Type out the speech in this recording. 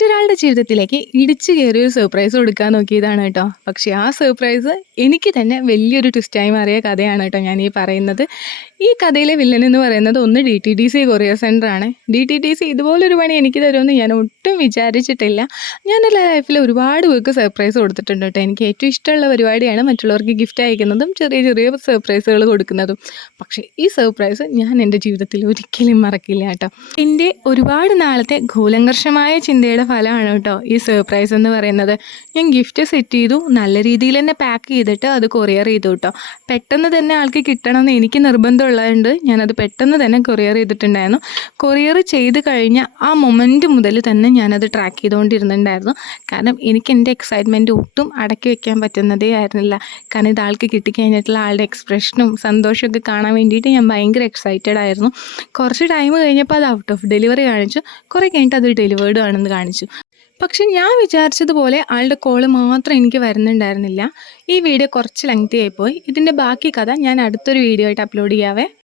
മറ്റൊരാളുടെ ജീവിതത്തിലേക്ക് ഇടിച്ചു കയറിയൊരു സർപ്രൈസ് കൊടുക്കാൻ നോക്കിയതാണ് കേട്ടോ. പക്ഷേ ആ സർപ്രൈസ് എനിക്ക് തന്നെ വലിയൊരു ട്വിസ്റ്റായി മാറിയ കഥയാണ് കേട്ടോ ഞാൻ ഈ പറയുന്നത്. ഈ കഥയിലെ വില്ലൻ എന്ന് പറയുന്നത് ഒന്ന് DTDC കൊറിയർ സെൻ്ററാണ്. DTDC ഇതുപോലൊരു പണി എനിക്ക് തരുമെന്ന് ഞാൻ ഒട്ടും വിചാരിച്ചിട്ടില്ല. ഞാൻ എൻ്റെ ലൈഫിൽ ഒരുപാട് പേർക്ക് സർപ്രൈസ് കൊടുത്തിട്ടുണ്ട് കേട്ടോ. എനിക്ക് ഏറ്റവും ഇഷ്ടമുള്ള പരിപാടിയാണ് മറ്റുള്ളവർക്ക് ഗിഫ്റ്റ് അയക്കുന്നതും ചെറിയ ചെറിയ സർപ്രൈസുകൾ കൊടുക്കുന്നതും. പക്ഷേ ഈ സർപ്രൈസ് ഞാൻ എൻ്റെ ജീവിതത്തിൽ ഒരിക്കലും മറക്കില്ല കേട്ടോ. എൻ്റെ ഒരുപാട് നാളത്തെ കൂലങ്കർഷമായ ചിന്തയുടെ ഫലമാണ് കേട്ടോ ഈ സർപ്രൈസ് എന്ന് പറയുന്നത്. ഞാൻ ഗിഫ്റ്റ് സെറ്റ് ചെയ്തു, നല്ല രീതിയിൽ തന്നെ പാക്ക് ചെയ്തിട്ട് അത് കൊറിയർ ചെയ്തു കേട്ടോ. പെട്ടെന്ന് തന്നെ ആൾക്ക് കിട്ടണമെന്ന് എനിക്ക് നിർബന്ധമുള്ളതുകൊണ്ട് ഞാനത് പെട്ടെന്ന് തന്നെ കൊറിയർ ചെയ്തിട്ടുണ്ടായിരുന്നു. കൊറിയർ ചെയ്ത് കഴിഞ്ഞ ആ മൊമെൻറ്റ് മുതൽ തന്നെ ഞാനത് ട്രാക്ക് ചെയ്തുകൊണ്ടിരുന്നുണ്ടായിരുന്നു. കാരണം എനിക്ക് എൻ്റെ എക്സൈറ്റ്മെൻറ്റ് ഒട്ടും അടക്കി വയ്ക്കാൻ പറ്റുന്നതേ ആയിരുന്നില്ല. കാരണം ഇത് ആൾക്ക് കിട്ടിക്കഴിഞ്ഞിട്ടുള്ള ആളുടെ എക്സ്പ്രഷനും സന്തോഷമൊക്കെ കാണാൻ വേണ്ടിയിട്ട് ഞാൻ ഭയങ്കര എക്സൈറ്റഡ് ആയിരുന്നു. കുറച്ച് ടൈം കഴിഞ്ഞപ്പോൾ അത് ഔട്ട് ഓഫ് ഡെലിവറി കാണിച്ചു. കുറേ കഴിഞ്ഞിട്ട് അത് ഡെലിവേർഡ് ആണെന്ന് കാണിച്ചു. പക്ഷെ ഞാൻ വിചാരിച്ചതുപോലെ ആളുടെ കോള് മാത്രം എനിക്ക് വരുന്നുണ്ടായിരുന്നില്ല. ഈ വീഡിയോ കുറച്ച് ലെങ്തി ആയിപ്പോയി. ഇതിൻ്റെ ബാക്കി കഥ ഞാൻ അടുത്തൊരു വീഡിയോ ആയിട്ട് അപ്ലോഡ് ചെയ്യാവേ.